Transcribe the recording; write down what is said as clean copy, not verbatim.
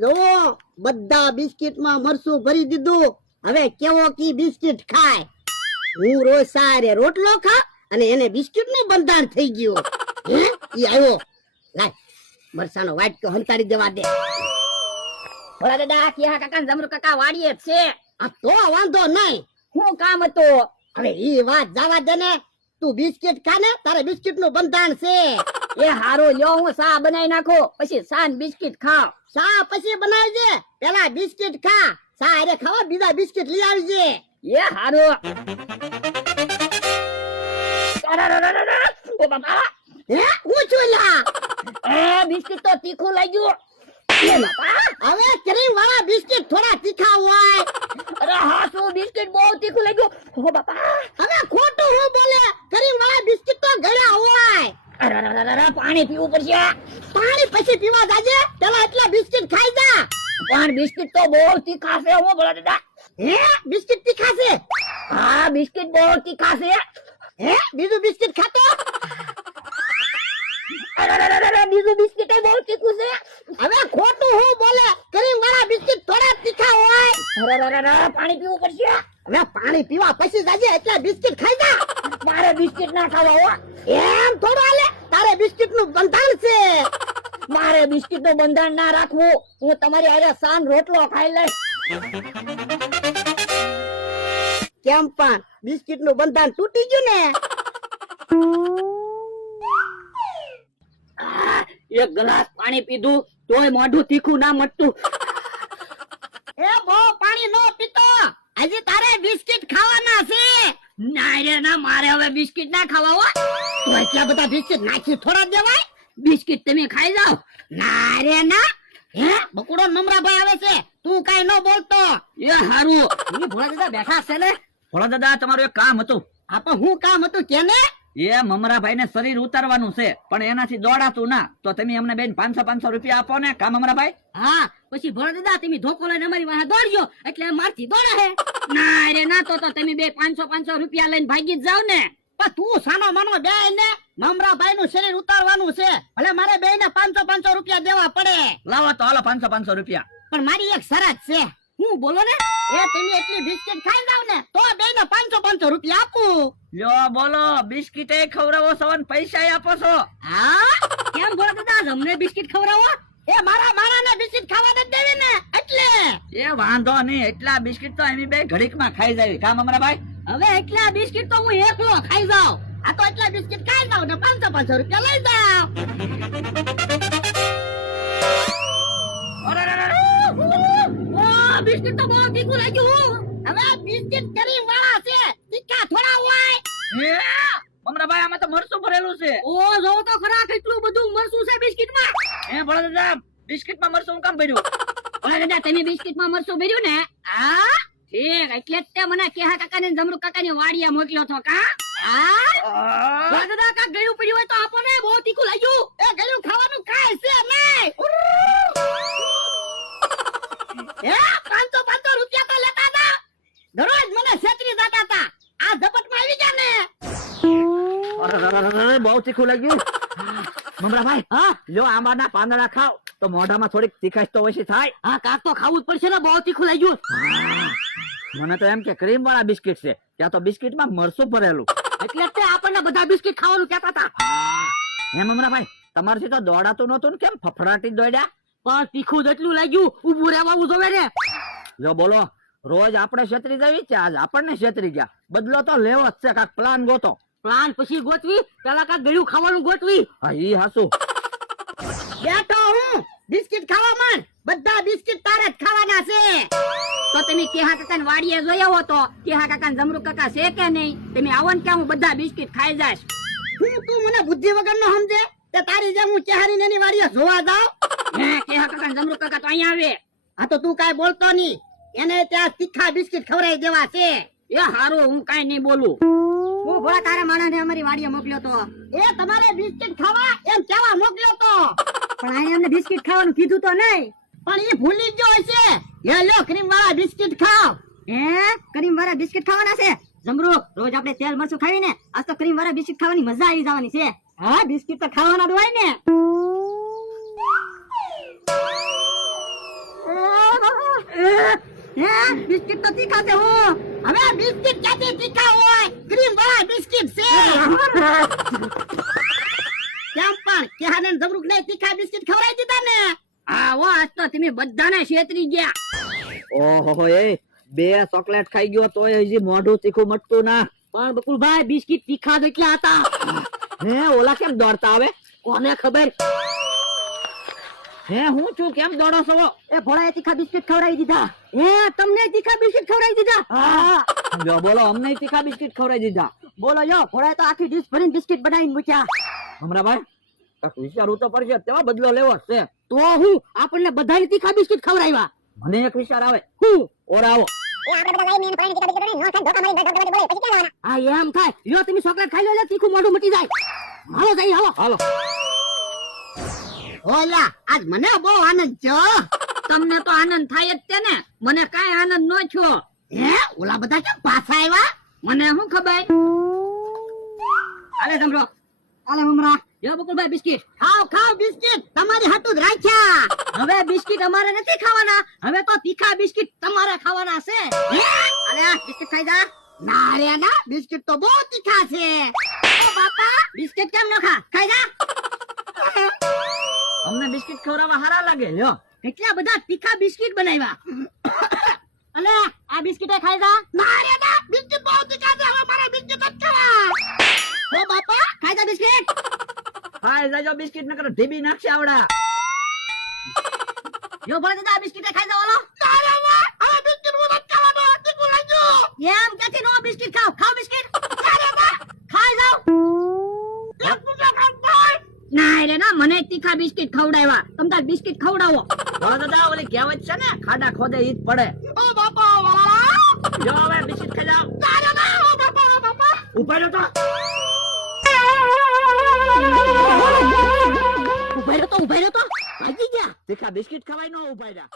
લો બધા બિસ્કિટ માં મરચું ભરી દીધું. હવે કેવો કી બિસ્કિટ ખાય. હું રોજ સારે રોટલો ખા અને એને બિસ્કિટ નું બંધાણ થઈ ગયું. હે ઈ આવ્યો. લાય મરસાનો વાટકો હંતાડી દેવા દે. ભોળા દાદા કેહા કાકા જમરૂ કાકા વાડીએ જ છે. આ તો વાંધો નહીં. શું કામ હતું? હવે ઈ વાત જવા દે ને. તું બિસ્કિટ ખા ને, તારે બિસ્કિટ નું બંધાણ છે. એ હારું લ્યો હું સા બનાવી નાખો પછી સા ને બિસ્કિટ ખાવ. સા પછી બનાવજે, પેલા બિસ્કિટ ખા. સા અરે ખાવા બીજા બિસ્કિટ લઈ આવજે. એ હારું. ઓ બાપા હે હું છું લા. એ બિસ્કિટ તો તીખું લાગ્યું. એ બાપા હવે ક્રીમ વાળા બિસ્કિટ થોડા તીખા હોય. અરે હા શું બિસ્કિટ બહુ તીખું લાગ્યું. ઓ બાપા હવે ખોટું હું બોલે. ક્રીમ વાળા બિસ્કિટ તો ગળ્યા હોય. અરે પાણી પીવું પડશે. પાણી પછી પીવા જાજે, પેલા એટલા બિસ્કિટ ખાઈ જા. પણ બિસ્કિટ તો બહુ તીખા છે હો ભોળા દાદા. હે બિસ્કિટ તીખા છે? હા બિસ્કિટ બહુ તીખા છે. હે બીજું બિસ્કિટ ખાતો? અરે બીજું બિસ્કિટ બહુ તીખું છે. હવે ખોટું હું બોલે. ક્રીમ વાળા બિસ્કિટ થોડા તીખા હોય. અરે પાણી પીવું પડશે. હવે પાણી પીવા પછી જાજે, એટલા બિસ્કિટ ખાઈ જા. મારે બિસ્કિટ ના ખાવા હો. એમ થોડું હાલે. તારે બિસ્કિટ નું બંધાણ છે. મારે બિસ્કિટ નું બંધાણ ના રાખવું. હું તમારી હારે સાન રોટલો ખાઈ લઈશ. કેમ પણ બિસ્કિટ નું બંધાણ તૂટી ગયું ને? એક ગ્લાસ પાણી પીધું તોય મોઢું તીખું ના મટતું. એ બહુ પાણી નો પીતો. હજી તારે બિસ્કિટ ખાવાના છે. ના રે ના, મારે હવે બિસ્કિટ ના ખાવા હો. તો એટલા બધા બિસ્કિટ નાખી થોડા દેવાય. બિસ્કિટ તમે ખાઈ જાઓ. ના રે ના. હે બકુડો નમરાભાઈ આવે છે, તું કાઈ ન બોલતો. એ હારું. ઈ ભોળા દાદા બેઠા છે ને. ભોળા દાદા તમારું એક કામ હતું. આપણ હું કામ હતું કેને? એ મમરાભાઈ ને શરીર ઉતારવાનું છે, પણ એનાથી દોડાતું ના. તો તમે અમને બેન 500 રૂપિયા આપો ને. કા મમરાભાઈ? હા પછી ભોળા દાદા તમે ધોકો લઈને અમારી વાહે દોડજો એટલે મારથી દોડા હે. ના રે ના, તો તમે બે 500 રૂપિયા લઈને ભાગી જ જાવ ને. પણ તું સાનો માનો બે ને મમરાભાઈ નું શરીર ઉતારવાનું છે. ભલે મારે બે ને 500 રૂપિયા દેવા પડે. લાવો તો હાલો 500 રૂપિયા. પણ મારી એક શરત છે. હું બોલો ને. એ તમે એટલી બિસ્કિટ ખાઈ જાવ ને તો બે ને 500 રૂપિયા આપું. લ્યો બોલો, બિસ્કિટ ખવડાવો છો ને પૈસા આપો છો? હા કેમ ભોળા દાદા અમને બિસ્કિટ ખવડાવો? એ મારા ને બિસ્કિટ ખાવા નથી દેવી ને એટલે. એ વાંધો નહીં, એટલા બિસ્કિટ તો એમ બે ઘડીક માં ખાઈ જાય. કા મમરાભાઈ? હવે એટલા બિસ્કિટ તો હું એકલો ખાઈ જાઉં. આ તો એટલા બિસ્કિટ ખાઈ જાવ ને 500 રૂપિયા લઈ જાવ. બિસ્કિટ તો બહુ તીખું લાગ્યું. હવે બિસ્કિટ ક્રીમ વાળા છે, તીખા થોડા હોય. મમરાભાઈ આમાં તો મરચું ભરેલું છે. ઓ જો તો ખરા કેટલું બધું મરચું છે બિસ્કિટ માં. ભોળા દાદા બિસ્કિટ માં મરચું કામ ભર્યું? ભોળા દાદા તમે બિસ્કિટ માં મરચું ભર્યું ને? હા ઠીક, એટલે જ તે મને કેહા કાકા ને જમરૂ કાકા ને વાડિયા મોકલ્યો તો. કા ભોળા દાદા કાક ગળ્યું પડ્યું હોય તો આપો ને, બહુ તીખું લાગ્યું. એ ગળ્યું ખાવાનું કાય છે નહીં. હે 500 રૂપિયા તો લેતા હતા. દરરોજ મને છેતરી જતા હતા. આ ઝપટમાં આવી ગયા ને. બહુ તીખું લાગ્યું. મમરાભાઈ હા લ્યો આંબાના પાંદડા ખાવ તો મોઢામાં થોડીક તીખાશ તો ઓછી થાય. હા કાક તો ખાવું જ પડશે ને, બહુ તીખું લાગ્યું. મને તો એમ કે ક્રીમ વાળા બિસ્કિટ છે, ત્યાં તો બિસ્કિટ માં મરચું ભરેલું. એટલે જ તે આપણને બધા બિસ્કિટ ખાવાનું કહેતા હતા. હે મમરાભાઈ તમારથી તો દોડાતું નતું ને, કેમ ફફડાટી દોડ્યા? પણ તીખું જેટલું લાગ્યું ઉભું રહેવાનું જોવે ને. જો બોલો, રોજ આપણે છેતરી જવી છે, આજ આપણને છેતરી ગયા. બદલો તો લેવો જ છે, કાક પ્લાન ગોતો. પ્લાન પછી ગોઠવી, પેલા કાક ગળ્યું ખાવાનું ગોઠવી. હા ઈ હાસુ. બેઠો હું બિસ્કિટ ખાવા માંડ. બધા બિસ્કિટ તારે જ ખાવાના છે. તો તમે કેહા કાકા ને વાડીએ જોયા હો તો કેહા કાકા જમરૂ કાકા છે કે નહીં? તમે આવો ને કે હું બધા બિસ્કિટ ખાઈ જાશ. તું મને બુદ્ધિ વગર નો સમજે. તે તારી જેમ હું ચહેરી ને એની વાડીએ જોવા જાવ. હે કેહા કાકા ને જમરૂ કાકા તો અહીંયા આવે. આ તો તું કાઈ બોલતો નહીં. એને ત્યાં તીખા બિસ્કિટ ખવડાવી દેવા છે. એ હારું, હું કાઈ નહીં બોલું. હું ભોળા તારા માણસ ને અમારી વાડીએ મોકલ્યો તો. એ તમારે બિસ્કિટ ખાવા એમ કેવા મોકલ્યો તો. પણ આને અમને બિસ્કિટ ખાવાનું કીધું તો નહીં. પણ એ ભૂલી ગયો હશે. એ લ્યો ક્રીમ વાળા બિસ્કિટ ખાવ. હે ક્રીમ વાળા બિસ્કિટ ખાવાના છે? જમરૂ રોજ આપણે તેલ મરચું ખાવી ને, આજ તો ક્રીમ વાળા બિસ્કિટ ખાવાની મજા આવી જવાની છે. હા બિસ્કિટ તો ખાવાના જ હોય ને. હે બિસ્કિટ તો તીખા છે હો. હવે બિસ્કિટ ક્યાંથી તીખા હોય? ક્રીમ વાળા બિસ્કિટ છે. કેમ પણ કેહાને જબરૂક ને તીખા બિસ્કિટ ખવડાવી દીધા ને? આવો આજ તો તમે બધાને છેતરી ગયા. ઓહો એ 2 ચોકલેટ ખાઈ ગયો તોય હજી મોઢું તીખું મટતું ના. પણ બકુલભાઈ બિસ્કિટ તીખા જ એટલા હતા. હે ઓલા કેમ દોડતા આવે? કોને ખબર? હે હું છું કેમ દોડો છો? એ ભોળાએ તીખા બિસ્કિટ ખવડાવી દીધા. હે તમને તીખા બિસ્કિટ ખવડાવી દીધા? હા જો બોલો અમને તીખા બિસ્કિટ ખવડાવી દીધા. બોલો યો ભોળાએ તો આખી ડીશ ભરીને બિસ્કિટ બનાવીને મૂક્યા. હમણાં કાંઈક વિચારવું તો પડશે તેમાં બદલો લેવો છે. તો હું આપણને બધાને તીખા બિસ્કિટ ખવડાવ્યા. મને એક વિચાર આવે. હું ઓરાવો આ એમ થાય યો તમે ચોકલેટ ખાઈ લો એટલે તીખું મોઢું મટી જાય. હાલો જઈ હાલો. હાલો. ઓલા આજ મને બહુ આનંદ છે હો. તમને તો આનંદ થાય જ તે ને. મને કાંઈ આનંદ ન થયો. હે ઓલા બધા કેમ પાછા આવ્યા? મને શું ખબર? આલે જમરો. આલે મમરા. યો બકુલભાઈ બિસ્કિટ. ખાવ ખાવ બિસ્કિટ તમારી હાટું જ રાખ્યા. હવે બિસ્કિટ અમારે નથી ખાવાના. હવે તો તીખા બિસ્કિટ તમારે ખાવાના છે. અરે આ બિસ્કિટ ખાઈ જા. ના રે ના બિસ્કિટ તો બહુ તીખા છે. ઓ બાપા બિસ્કિટ કેમ ન ખા? ખાઈ જા. અમને બિસ્કિટ ખવડાવવા હારા લાગે લ્યો. એટલા બધા તીખા બિસ્કિટ બનાવ્યા. અલે આ બિસ્કિટ ખાઈ જા. ના રે ના બિસ્કિટ બહુ તીખા છે. હવે મારા બિસ્કિટ જ ખાવા. ઓ બાપા ખાઈ જા બિસ્કિટ. ખાઈ જાજો બિસ્કિટ નકર ઢીબી નાખશે આવડા. યો ભલે દાદા આ બિસ્કિટ ખાઈ જા ઓલો. ના રે ના હવે બિસ્કિટ હું નથી ખાવાનો. તીખું લાગ્યું. એમ ક્યાંથી નો બિસ્કિટ ખાવ? ખાવ બિસ્કિટ. ખાઈ જાવ. એક ટુકડો ખાવ. ના રે ના મને તીખા બિસ્કિટ ખવડાવ્યા. તમ તાર બિસ્કિટ ખવડાવો. બોલો દાદા ઓલી કહેવત છે ને ખાડા ખોદે ઈ જ પડે. ઓ બાપા વાલા. જો હવે બિસ્કિટ ખાઈ જાઓ. ના રે ના ઓ બાપા બાપા. ઉપાડો તો. ઉભા રહ્યો તો ભાગી ગયા. તીખા બિસ્કિટ ખવાય ન ઉપાડ્યા.